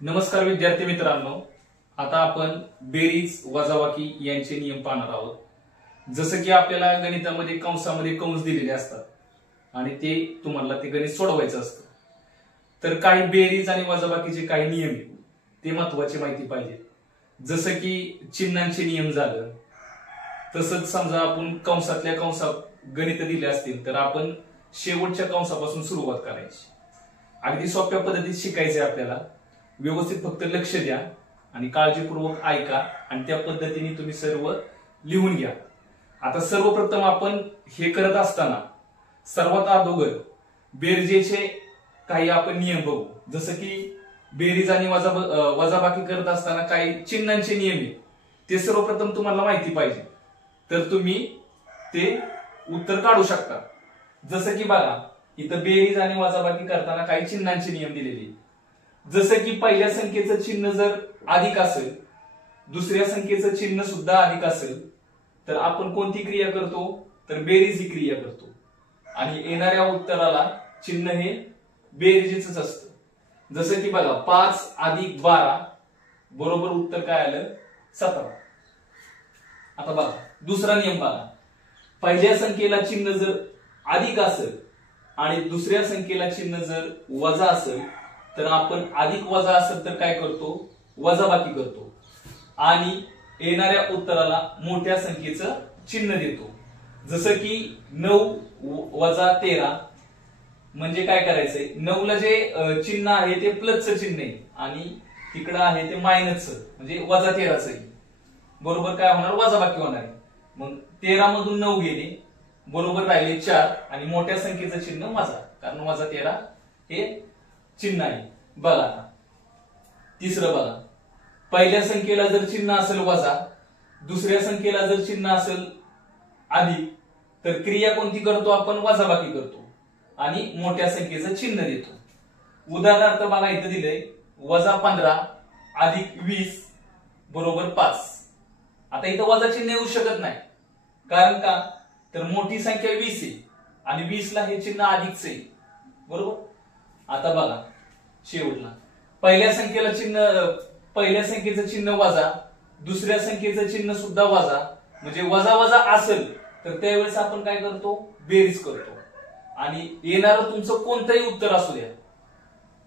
नमस्कार विद्यार्थी मित्रांनो, आता आपण बेरीज वजाबाकी यांचे नियम पाहणार आहोत। जसं की आपल्याला गणितामध्ये कंसामध्ये कंस दिलेले असतात आणि ते तुम्हाला ते गणित सोडवायचं असतं, तर काही बेरीज आणि वजाबाकीचे काही नियम आहेत ते महत्त्वाची माहिती पाहिजे। जसं की चिन्हांचे नियम झालं, तसंच समजा आपण कंसातल्या कंसात गणित दिले असतील तर आपण शेवटच्या कंसापासून सुरुवात करायची। अगदी सोप्या पद्धतीत शिकायचे आपल्याला, व्यवस्थित फक्त लक्ष द्या आणि काळजीपूर्वक ऐका आणि त्या पद्धतीने तुम्ही सर्व लिहून घ्या। आता सर्वप्रथम आपण हे करत असताना सर्वात अगोदर बेरजेचे काही आपण नियम बघू। जसं की बेरीज आणि वजाबाकी करत असताना काही चिन्हांचे नियम आहेत, ते सर्वप्रथम तुम्हाला माहिती पाहिजे, तर तुम्ही ते उत्तर काढू शकता। जसं की बघा, इथं बेरीज आणि वजाबाकी करताना काही चिन्हांचे नियम दिलेले आहेत। जसं की पहिल्या संख्येचं चिन्ह जर अधिक असेल, दुसऱ्या संख्येचं चिन्ह सुद्धा अधिक असेल, तर आपण कोणती क्रिया करतो, तर बेरीज ही क्रिया करतो आणि येणाऱ्या उत्तराला चिन्ह हे बेरीजच असतं। जसं की बघा, 5 + 12 बरोबर उत्तर काय आलं, 17। आता बघा दुसरा नियम बघा, पहिल्या संख्येला चिन्ह जर अधिक असेल आणि दुसऱ्या संख्येला चिन्ह जर वजा असेल, तर आपण अधिक वजा असेल तर काय करतो, वजाबाकी करतो आणि येणाऱ्या उत्तराला मोठ्या संख्येचं चिन्ह देतो। जसं की 9 + 13 म्हणजे काय करायचंय, 9 ला जे चिन्ह आहे ते प्लसचं चिन्ह आहे आणि तिकडं आहे ते मायनसचं म्हणजे -13चं आहे, बरोबर काय होणार, वजाबाकी होणार आहे। मग 13 मधून 9 गेले, बरोबर राहिले 4 आणि मोठ्या संख्येचं चिन्ह वजा, कारण -13 हे चिन्ह आहे। बघा तिसरं बघा, पहिल्या संख्येला जर चिन्ह असेल वजा, दुसऱ्या संख्येला जर चिन्ह असेल अधिक, तर क्रिया कोणती करतो आपण, वजाबाकी करतो आणि मोठ्या संख्येचं चिन्ह देतो। उदाहरणार्थ बघा इथं दिलंय -15 + 20 बरोबर 5। आता इथं वजा चिन्ह येऊ शकत नाही, कारण का, तर मोठी संख्या 20 आहे आणि 20 ला हे चिन्ह अधिकच आहे, बरोबर। आता बघा शेवटला, पहिल्या संख्येचं चिन्ह वजा, दुसऱ्या संख्येचं चिन्ह सुद्धा वजा, म्हणजे वजा वजा असेल तर त्यावेळेस आपण काय करतो, बेरीज करतो आणि येणारं तुमचं कोणतंही उत्तर असू द्या,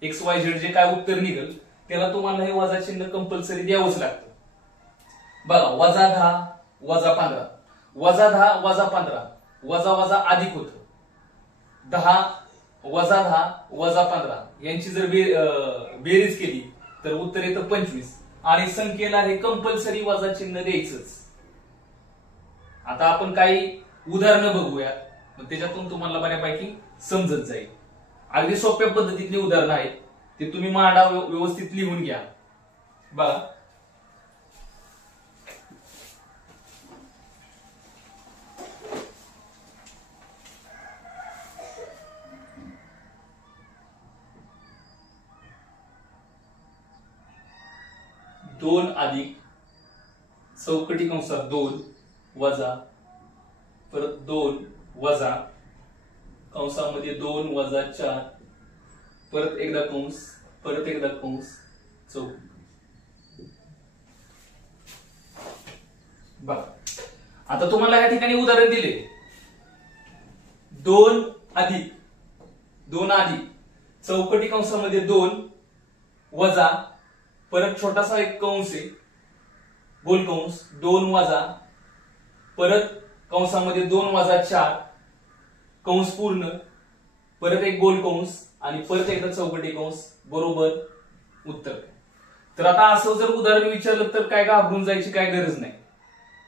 XYZ जे काय उत्तर निघेल त्याला तुम्हाला हे वजा चिन्ह कंपल्सरी द्यावंच लागतं। बघा -10 - 15, -10 - 15 वजा वजा अधिक होतं, 10 - 10 - 15 यांची जर बेरीज केली तर उत्तर येतं 25 आणि संख्येला हे कंपल्सरी वजा चिन्ह द्यायचंच। आता आपण काही उदाहरणं बघूया, त्याच्यातून तुम्हाला बऱ्यापैकी समजत जाईल। अगदी सोप्या पद्धतीतली उदाहरणं आहेत, ते तुम्ही मांडा, व्यवस्थित लिहून घ्या। बघा दोन अधिक चौकटी कंसात 2 वजा, परत 2 वजा कंसामध्ये 2 वजा 4, परत एकदा कंस, परत एकदा कंस, चौकटी। बघा आता तुम्हाला या ठिकाणी उदाहरण दिले, 2 अधिक चौकटी कंसामध्ये 2 वजा, परत छोटासा एक कंस आहे, गोल कंस, 2 वजा, परत कंसामध्ये 2 वजा 4 कंस पूर्ण, परत एक गोल कंस आणि परत एकदा चौकटी कंस, बरोबर उत्तर। तर आता असं जर उदाहरण विचारलं तर काय घाबरून जायची काय गरज नाही,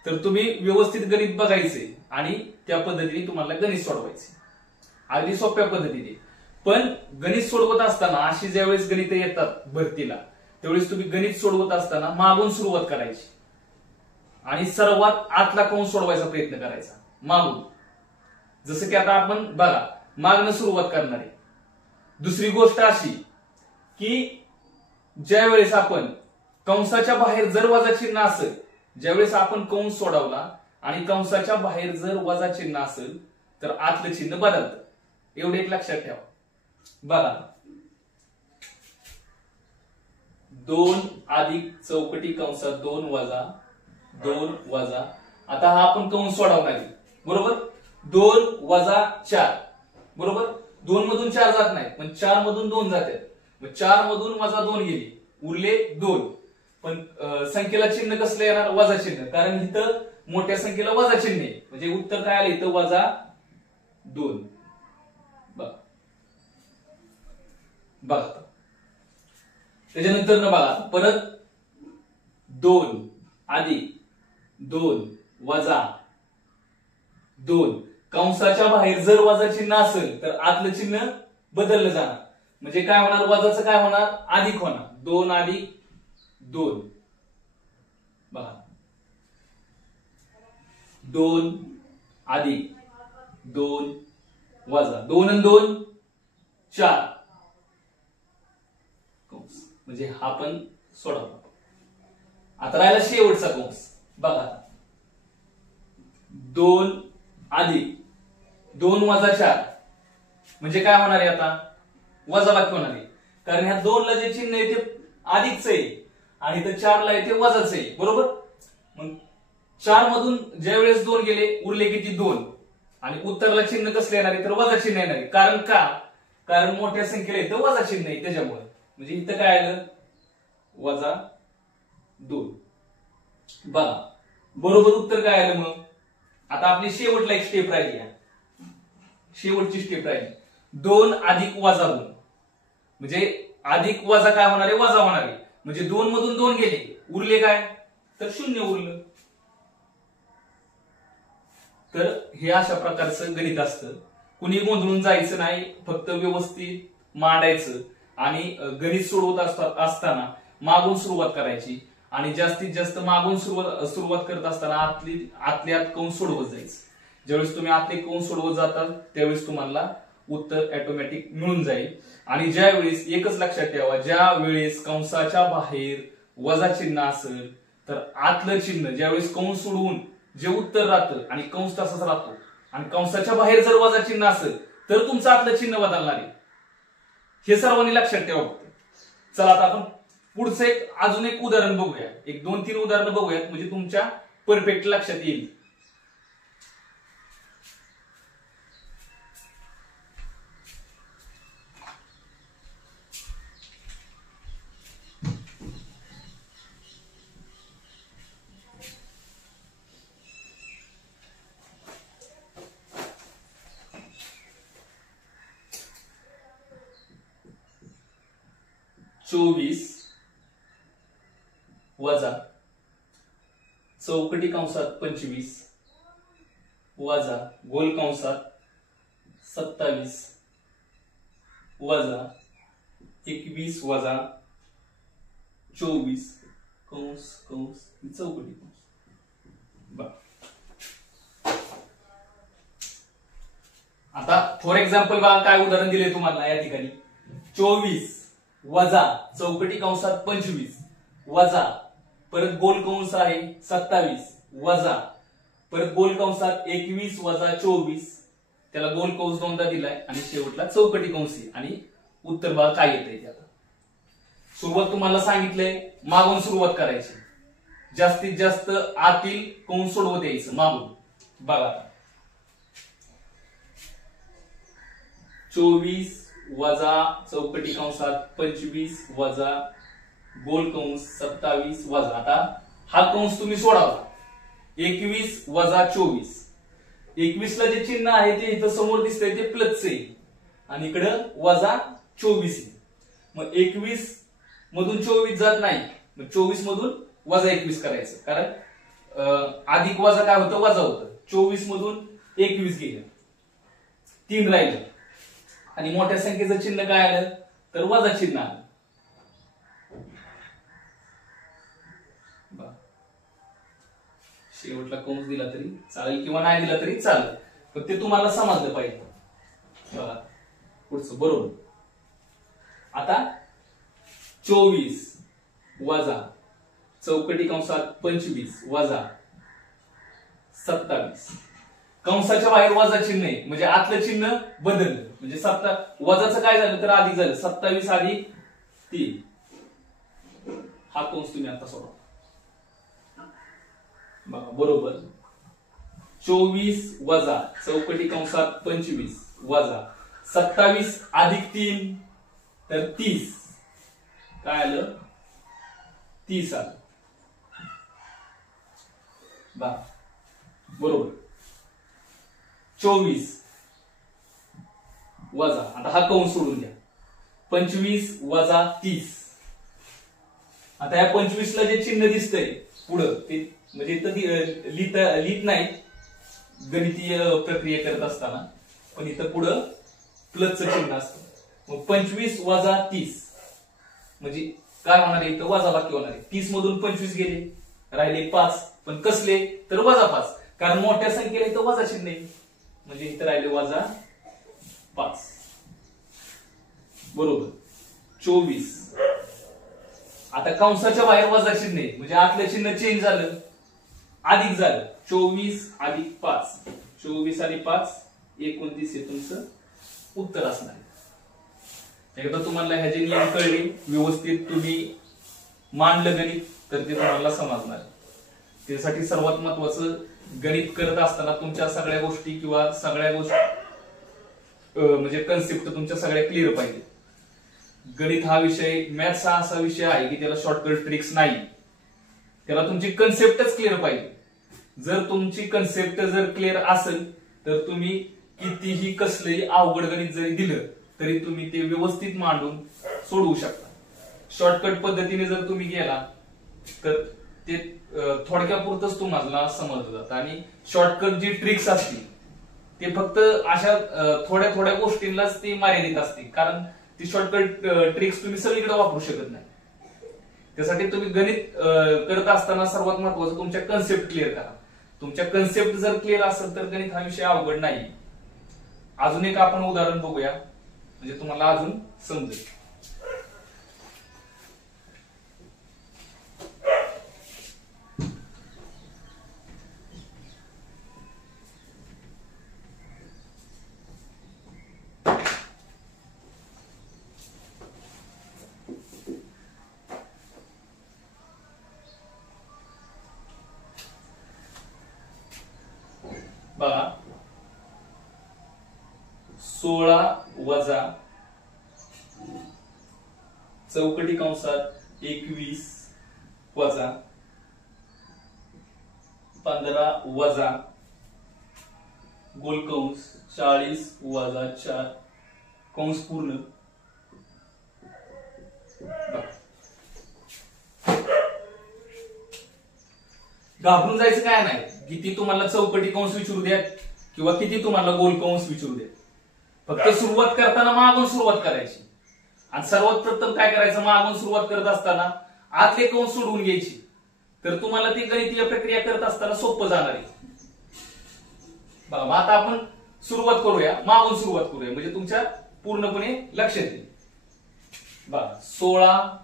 तर तुम्ही व्यवस्थित गणित बघायचे आणि त्या पद्धतीने तुम्हाला गणित सोडवायचे, अगदी सोप्या पद्धतीने। पण गणित सोडवत असताना अशी ज्यावेळेस गणित येतात भरतीला, त्यावेळेस तुम्ही गणित सोडवत असताना मागून सुरुवात करायची आणि सर्वात आतला कंस सोडवायचा प्रयत्न करायचा मागून। जसं की आता आपण बघा मागणं सुरुवात करणार आहे। दुसरी गोष्ट अशी की ज्यावेळेस आपण कंसाच्या बाहेर जर वजा चिन्ह असेल, ज्यावेळेस आपण कंस सोडवला आणि कंसाच्या बाहेर जर वजा चिन्ह असेल तर आतलं चिन्ह बदलतं, एवढे एक लक्षात ठेवा। बघा 2 अधिक चौकटी कंसात 2 वजा 2 वजा, आता हा आपण कंस सोडवणार आहे बरोबर, 2 वजा 4 बरोबर, 2 मधून 4 जात नाही पण 4 मधून 2 जातात, मग 4 मधून वजा 2 गेली उरले 2, पण संख्येला चिन्ह कसलं येणार, वजा चिन्ह, कारण इथं मोठ्या संख्येला वजा चिन्ह आहे, म्हणजे उत्तर काय आलं इथं वजा 2. बघा त्याच्यानंतर बघा परत 2 अधिक 2 वजा 2, कंसाच्या बाहेर जर वजा चिन्ह असेल तर आतलं चिन्ह बदललं जाणार, म्हणजे काय होणार, वजाचं काय होणार, अधिक होणार, 2 अधिक 2, बघा 2 अधिक 2 वजा 2 आणि 2 4, म्हणजे हा पण सोडवला. आता राहिला शेवटचा कंस, बघा 2 अधिक 2 वजा 4, म्हणजे काय होणार आहे, आता वजाबाकी होणार आहे, कारण ह्या 2 ला जे चिन्ह आहे ते अधिकच आहे आणि इथं 4 ला आहे ते वजाच आहे बरोबर, मग 4 मधून ज्या वेळेस 2 गेले उरले किती 2, आणि उत्तरला चिन्ह कसले येणार आहे, तर वजा चिन्ह येणार आहे, कारण का, कारण मोठ्या संख्येला इथं वजा चिन्ह आहे त्याच्यामुळे, म्हणजे इथं काय आलं वजा 2. बघा बरोबर उत्तर काय आलं, मग आता आपली शेवटला एक स्टेप राहिली, शेवटची स्टेप राहिली, 2 अधिक वजा 2, म्हणजे अधिक वजा काय होणार आहे, वजा होणार आहे, म्हणजे 2 मधून 2 गेले उरले काय, तर 0 उरलं. तर हे अशा प्रकारचं गणित असतं, कुणी गोंधळून जायचं नाही, फक्त व्यवस्थित मांडायचं आणि गणित सोडवत असताना मागून सुरुवात करायची, आणि जास्तीत जास्त मागून सुरुवात करत असताना आतल्यात कंस सोडवत जायचं. ज्यावेळेस तुम्ही आतले कंस सोडवत जातात त्यावेळेस तुम्हाला उत्तर ऑटोमॅटिक मिळून जाईल. आणि ज्या वेळेस एकच लक्षात ठेवा, ज्या वेळेस कंसाच्या बाहेर वजा चिन्ह असेल तर आतलं चिन्ह, ज्यावेळेस कंस सोडवून जे उत्तर राहतं आणि कंस तसाच राहतो, आणि कंसाच्या बाहेर जर वजा चिन्ह असेल तर तुमचं आतलं चिन्ह बदलणार आहे, हे सर्वांनी लक्षात ठेवा. चला आता आपण पुढचं अजून एक उदाहरण बघूया, एक 2-3 उदाहरणं बघूयात, म्हणजे तुमच्या परफेक्ट लक्षात येईल. चोवीस वजा चौकटी कंसात 25 वजा गोल कंसात 27 वजा 21 वजा 24 कंस कंस चौकटी कंस. आता फॉर एक्झाम्पल बघा काय उदाहरण दिले तुम्हाला या ठिकाणी, 24 वजा चौकटी कंसात 25 वजा परत गोल कंस आहे 27 वजा परत गोल कंसात 21 वजा 24, त्याला गोल कंस दोनदा दिलाय आणि शेवटला चौकटी कंस आहे, आणि उत्तर बघा काय येतंय ते. आता सुरुवात तुम्हाला सांगितलंय मागून सुरुवात करायची, जास्तीत जास्त आतील कंस सोडवत यायचं मागून. बघा 24 वजा चौकटी कंसात 25 वजा गोल कंस 27 वजा, आता हा कंस तुम्ही सोडावा, 21 वजा 24, 21 ला जे चिन्ह आहे ते इथं समोर दिसतंय ते प्लसचं आहे आणि इकडं वजा 24 आहे, मग 21 मधून 24 जात नाही, मग 24 मधून वजा 21 करायचं, कारण अधिक वजा काय होतं, वजा होतं, 24 मधून 21 गेलं, 3 राहिलं, आणि मोठ्या संख्येचं चिन्ह काय आलं तर वजा चिन्ह आलं. शेवटला कंस दिला तरी चालेल किंवा नाही दिला तरी चालेल, पण ते तुम्हाला समजलं पाहिजे. बघा पुढचं बरोबर. आता 24 वजा चौकटी कंसात 25 वजा 27, कंसाच्या बाहेर वजा चिन्ह आहे म्हणजे आतलं चिन्ह बदललं, म्हणजे वजाचं काय झालं तर अधिक झालं, 27 अधिक 3 हा कंस तुम्ही आता सोडवा बघा. बरोबर 24 वजा चौकटी कंसात 25 वजा 27 अधिक 3 तर 30. काय आलं? 30 आलं. बरोबर 24 वजा, आता हा कंस सोडून द्या, 25 वजा 30. आता या 25 ला जे चिन्ह दिसतंय पुढं ते म्हणजे इथं लिहित नाही गणितीय प्रक्रिया करत असताना, पण इथं पुढं प्लसचं चिन्ह असतं. मग 25 वजा 30 म्हणजे काय होणार आहे? इथं वजाबाकी होणार आहे. 30 मधून 25 गेले, राहिले 5, पण कसले? तर वजा 5, कारण मोठ्या संख्येला इथं वजा चिन्ह आहे, म्हणजे इथं राहिले वजा 5. बरोबर 24. आता कंसाच्या बाहेर वजा चिन्ह आहे, म्हणजे आतलं चिन्ह चेंज झालं, अधिक झालं. 24 अधिक 5, 24 आणि 5 29 हे तुमचं उत्तर असणार आहे. एकदा तुम्हाला ह्याचे नियम कळले, व्यवस्थित तुम्ही मांडलं गणित, तर ते तुम्हाला समजणार आहे. त्यासाठी सर्वात महत्वाचं, गणित करत असताना तुमच्या सगळ्या गोष्टी किंवा सगळ्या गोष्टी म्हणजे कन्सेप्ट तुमच्या सगळ्या क्लिअर पाहिजे. गणित हा विषय, मॅथ्स हा असा विषय आहे की त्याला शॉर्टकट ट्रिक्स नाही, त्याला तुमची कन्सेप्टच क्लिअर पाहिजे. जर तुमची कन्सेप्ट जर क्लिअर असेल तर तुम्ही कितीही कसलंही अवघड गणित जरी दिलं तरी तुम्ही ते व्यवस्थित मांडून सोडवू शकता. शॉर्टकट पद्धतीने जर तुम्ही गेला तर ते थोडक्यापुरतच तुम्हाला समजलं जातं, आणि शॉर्टकट जी ट्रिक्स असतील ते फक्त अशा थोड्या थोड्या गोष्टींनाच ती मर्यादित असते, कारण ती शॉर्टकट ट्रिक्स तुम्ही सगळीकडे वापरू शकत नाही. त्यासाठी तुम्ही गणित करत असताना सर्वात महत्वाचं तुमच्या कन्सेप्ट क्लिअर करा. तुमच्या कन्सेप्ट जर क्लिअर असेल तर गणित हा विषय अवघड नाही. अजून एक आपण उदाहरण बघूया, म्हणजे तुम्हाला अजून समजेल. बघा 16 वजा चौकटी कंसात 21 वजा 15 वजा गोल कंस 40 वजा 4 कंस पूर्ण. घाबरून जायचं काय नाही, किती तुम्हाला चौकटी कंस विचारू द्यात किंवा किती तुम्हाला गोल कंस विचारू द्यात, फक्त सुरुवात करताना मागून सुरुवात करायची. आणि सर्वात प्रथम काय करायचं, मागून सुरुवात करत असताना आतले कंस सोडवून घ्यायची, तर तुम्हाला ती गणितीय प्रक्रिया करत असताना सोपं जाणार आहे. बघा आता आपण सुरुवात करूया, मागून सुरुवात करूया, म्हणजे तुमच्या पूर्णपणे लक्षात येईल. बघा 16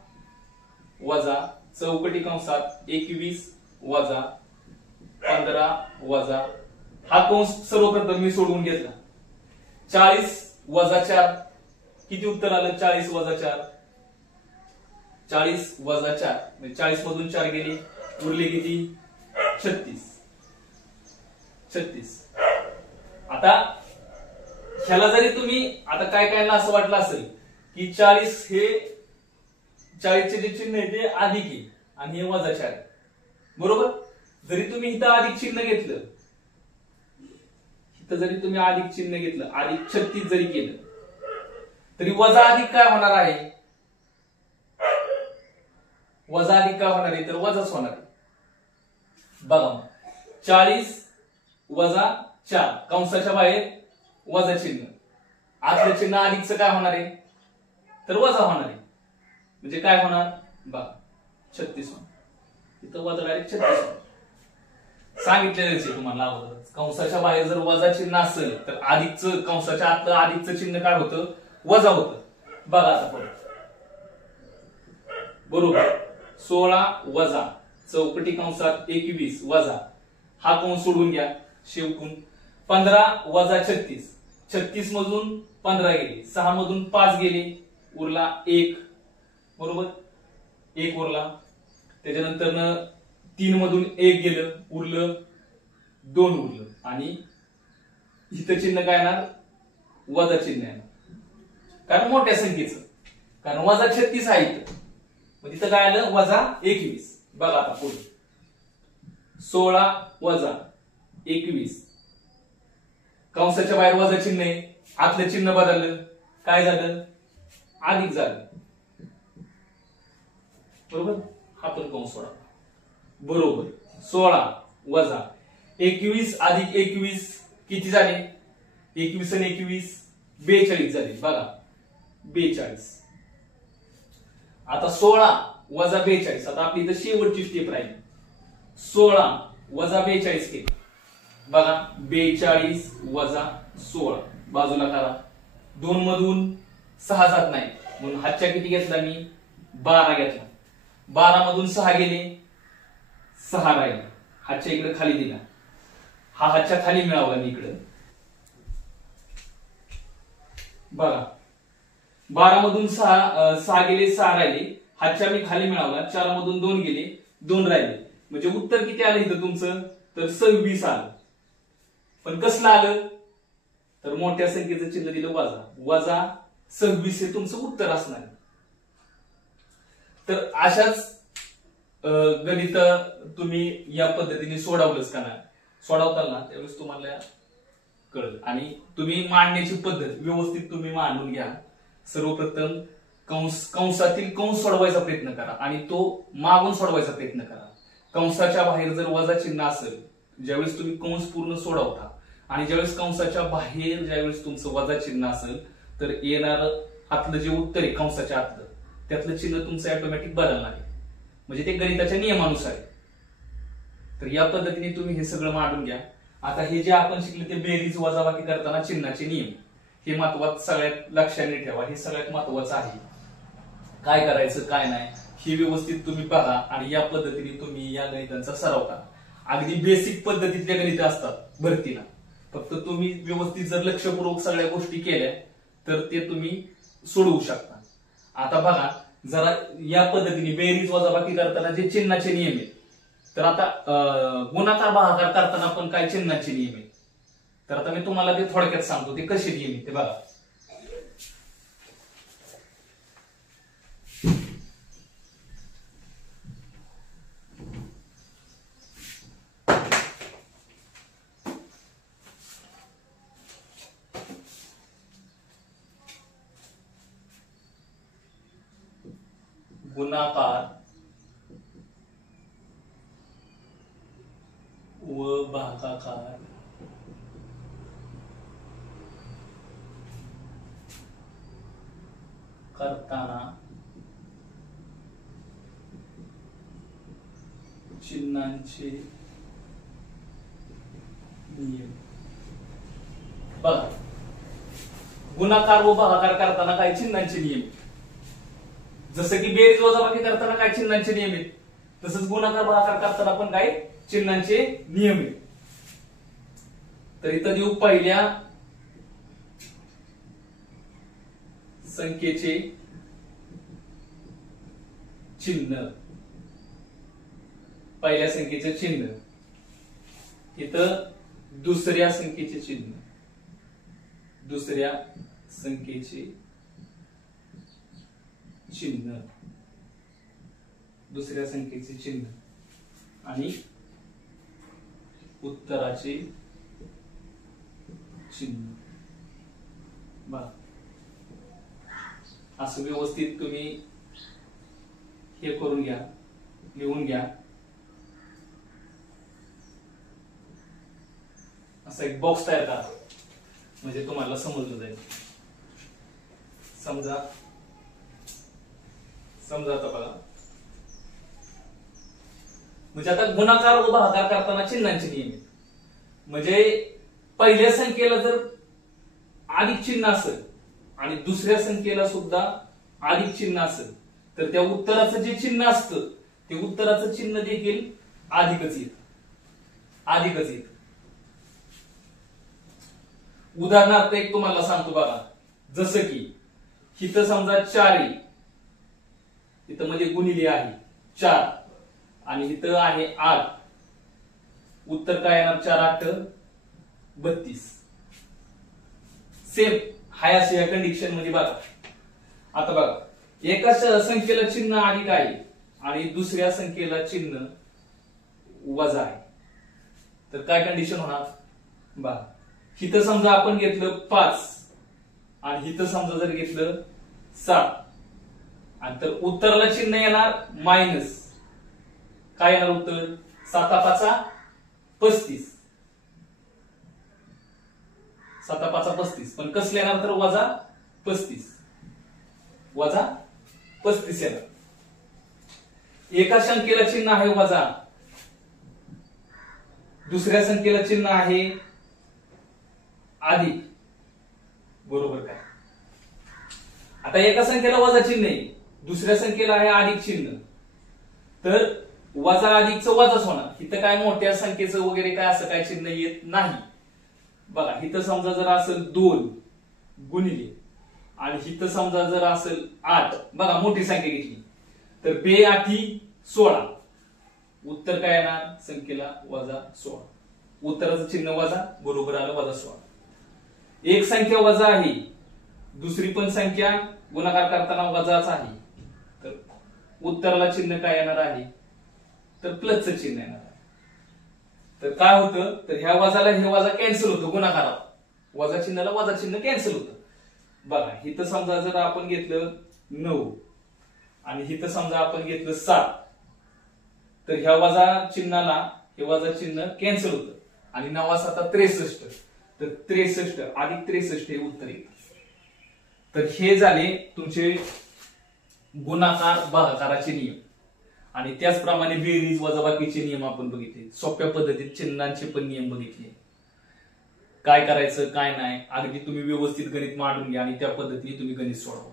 वजा चौकटी कंसात 21 वजा 15 वजा हा कंस सर्वप्रथम मी सोडवून घेतला. 40 वजा 4 किती उत्तर आलं? 40 वजा 4, 40 वजा 4 म्हणजे 40 मधून 4 गेले, उरले किती? 36. आता ह्याला जरी तुम्ही, आता काय कायना असं वाटलं असेल की 40 हे 40 चे जे चिन्ह आहे ते अधिक आहे आणि हे वजा 4 आहे, बरोबर. जरी तुम्ही इथं अधिक चिन्ह घेतलं, इथं जरी तुम्ही अधिक चिन्ह घेतलं, अधिक 36 जरी केलं तरी वजा अधिक काय होणार आहे? वजा अधिक काय होणार आहे? तर वजाच होणार आहे. बघा 40 वजा 4 कंसाच्या बाहेर वजा चिन्ह, आतलं चिन्ह अधिकचं काय होणार आहे? तर वजा होणार आहे, म्हणजे काय होणार? बघा 36 होणार, इथं वजा डायरेक्ट 36 होणार. सांगितलेलंच आहे तुम्हाला अगोदरच, कंसाच्या बाहेर जर वजा चिन्ह असेल तर अधिकचं, कंसाच्या आतलं अधिकचं चिन्ह काय होतं? वजा होतं. बघा आता परत, बरोबर 16 वजा चौकटी कंसात 21 वजा हा कंस सोडून घ्या शेवटून. 15 वजा 36, 36 मधून 15 गेले, 6 मधून 5 गेले, उरला 1, बरोबर 1 उरला. त्याच्यानंतर 3 मधून 1 गेलं, उरलं 2 उरलं, आणि इथं चिन्ह काय येणार, वजा चिन्ह येणार, कारण मोठ्या संख्येचं, कारण वजा 36 आहे इथं, मग तिथं काय आलं, वजा 21. बघा आता पुढे 16 वजा 21, कंसाच्या बाहेर वजा चिन्ह आहे, आतलं चिन्ह बदललं, काय झालं, अधिक झालं, बरोबर. हा पण कंस सोडा, बरोबर. 16 वजा 21 अधिक 21 किती झाले, 21 आणि 21 42 झाले, बघा 42. आता 16 वजा 42, आता आपली इथं शेवटची स्टेप राहील. 16 वजा 42 केली, बघा 42 वजा 16, बाजूला करा. 2 मधून 6 जात नाही, म्हणून हातच्या किती घेतला मी, 12 घेतला. 12 मधून 6 गेले, 6 राहिले, हातच्या इकडे खाली दिला, हा हातच्या खाली मिळाला मी इकडे, बघा 12 मधून 6 गेले, 6 राहिले, हातच्या मी खाली मिळवला. 4 मधून 2 गेले, 2 राहिले, म्हणजे उत्तर किती आलं इथं तुमचं, तर 26 आलं. पण कसलं आलं, तर मोठ्या संख्येचं चिन्ह दिलं वजा, वजा 26 हे तुमचं उत्तर असणार. तर अशाच गणित तुम्ही या पद्धतीने सोडवलंच का नाही, सोडवताना त्यावेळेस तुम्हाला कळलं. आणि तुम्ही मांडण्याची पद्धत व्यवस्थित तुम्ही मांडून घ्या. सर्वप्रथम कंसातील कंस सोडवायचा प्रयत्न करा, आणि तो मागून सोडवायचा प्रयत्न करा. कंसाच्या बाहेर जर वजा चिन्ह असेल, ज्यावेळेस तुम्ही कंस पूर्ण सोडवता, आणि ज्यावेळेस कंसाच्या बाहेर ज्यावेळेस तुमचं वजा चिन्ह असेल, तर येणार आतलं जे उत्तर आहे कंसाच्या आतलं, त्यातलं चिन्ह तुमचं ऑटोमॅटिक बदलणार आहे, म्हणजे ते गणिताच्या नियमानुसार आहे. तर या पद्धतीने तुम्ही हे सगळं मांडून घ्या. आता हे जे आपण शिकले ते बेरीज वजाबाकी करताना चिन्हाचे नियम, हे महत्वाचं सगळ्यात लक्षात ठेवा, हे सगळ्यात महत्वाचं आहे. काय करायचं काय नाही हे व्यवस्थित तुम्ही पहा, आणि या पद्धतीने तुम्ही या गणितांचा सराव करा. अगदी बेसिक पद्धतीतले गणित असतात भरतीला, फक्त तुम्ही व्यवस्थित जर लक्षपूर्वक सगळ्या गोष्टी केल्या तर ते तुम्ही सोडवू शकता. आता बघा जरा या पद्धतीने बेरीज वजाबाकी करताना जे चिन्हाचे नियम आहेत, तर आता गुणाकार भागाकार करताना पण काय चिन्हाचे नियम आहेत, तर आता मी तुम्हाला ते थोडक्यात सांगतो ते कसे नियम आहेत ते बघा. गुणाकार व भागाकार करताना चिन्हांचे नियम. बघा गुणाकार व भागाकार करताना काय चिन्हांचे नियम, जसं की बेरीज वजाबाकी करताना काय चिन्हांचे नियम आहेत, तसंच गुणाकार भागाकार करताना पण काय चिन्हांचे नियम आहेत. तर इथं देऊ पहिल्या संख्येचे चिन्ह, पहिल्या संख्येचे चिन्ह, इथं दुसऱ्या संख्येचे चिन्ह, दुसऱ्या संख्येचे चिन्ह, दुसऱ्या संख्येचे चिन्ह, आणि उत्तराचे चिन्ह. बघा असं व्यवस्थित तुम्ही हे करून घ्या, लिहून घ्या. असा एक बॉक्स तयार करा, म्हणजे तुम्हाला समजलं जाईल. समजा आता बघा, म्हणजे आता गुणाकार व भागाकार करताना चिन्हांचे नियम आहेत. म्हणजे पहिल्या संख्येला जर अधिक चिन्ह असेल आणि दुसऱ्या संख्येला सुद्धा अधिक चिन्ह असेल, तर त्या उत्तराचं जे चिन्ह असतं ते उत्तराचं चिन्ह देखील अधिकच येत, अधिकच येत. उदाहरणार्थ एक तुम्हाला सांगतो बघा, जसं की इथं समजा 4 आहे, इथं मध्ये गुणिले आहे 4, आणि इथं आहे 8, उत्तर काय येणार 4 8 32. सेम हाय अशी या कंडिशन मध्ये बघा. आता बघा एका संख्येला चिन्ह अधिक आहे आणि दुसऱ्या संख्येला चिन्ह वजा आहे, तर काय कंडिशन होणार बघा. इथं समजा आपण घेतलं 5 आणि इथं समजा जर घेतलं 7 आणि तर उत्तराला चिन्ह येणार मायनस. काय येणार उत्तर 7 5 35. 7 5 35, पण कसले येणार तर वजा 35. वजा 35 येणार. एका संख्येला चिन्ह आहे वजा, दुसऱ्या संख्येला चिन्ह आहे अधिक. बरोबर काय. आता एका संख्येला वजा चिन्ह आहे, दुसऱ्या संख्येला आहे अधिक चिन्ह, तर वजा अधिकचं वजाच होणार. इथं काय मोठ्या संख्येचं वगैरे काय असं काय चिन्ह येत नाही. बघा इथं समजा जर असेल 2 गुणिले आणि इथं समजा जर असेल 8, बघा मोठी संख्या घेतली तर 2 8 16, उत्तर काय येणार संख्येला वजा 16. उत्तराचं चिन्ह वजा, बरोबर आलं वजा 16. एक संख्या वजा आहे, दुसरी पण संख्या गुणाकार करताना वजाच आहे, तर उत्तराला चिन्ह काय येणार आहे तर प्लसचं चिन्ह येणार आहे. तर काय होतं तर ह्या वजाला हे वजा कॅन्सल होतं, गुणाकारात वजा चिन्हाला वजा चिन्ह कॅन्सल होतं. बघा इथं समजा जर आपण घेतलं 9 आणि इथं समजा आपण घेतलं 7, तर ह्या वजा चिन्हाला हे वजा चिन्ह कॅन्सल होतं आणि 9 7 63, तर 63 अधिक 63 हे उत्तर येतं. तर हे झाले तुमचे गुणाकार भागाकाराचे नियम. आणि त्याचप्रमाणे बेरीज वजाबाकीचे नियम आपण बघितले, सोप्या पद्धतीत चिन्हांचे पण नियम बघितले. काय करायचं काय नाही अगदी तुम्ही व्यवस्थित गणित मांडून घ्या आणि त्या पद्धतीने तुम्ही गणित सोडवा.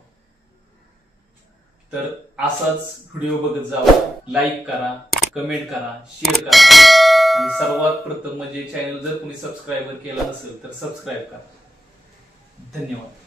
तर असाच व्हिडिओ बघत जावा, लाईक करा, कमेंट करा, शेअर करा आणि सर्वात प्रथम म्हणजे चॅनल जर तुम्ही सबस्क्राईबर केला नसेल तर सबस्क्राईब करा. धन्यवाद.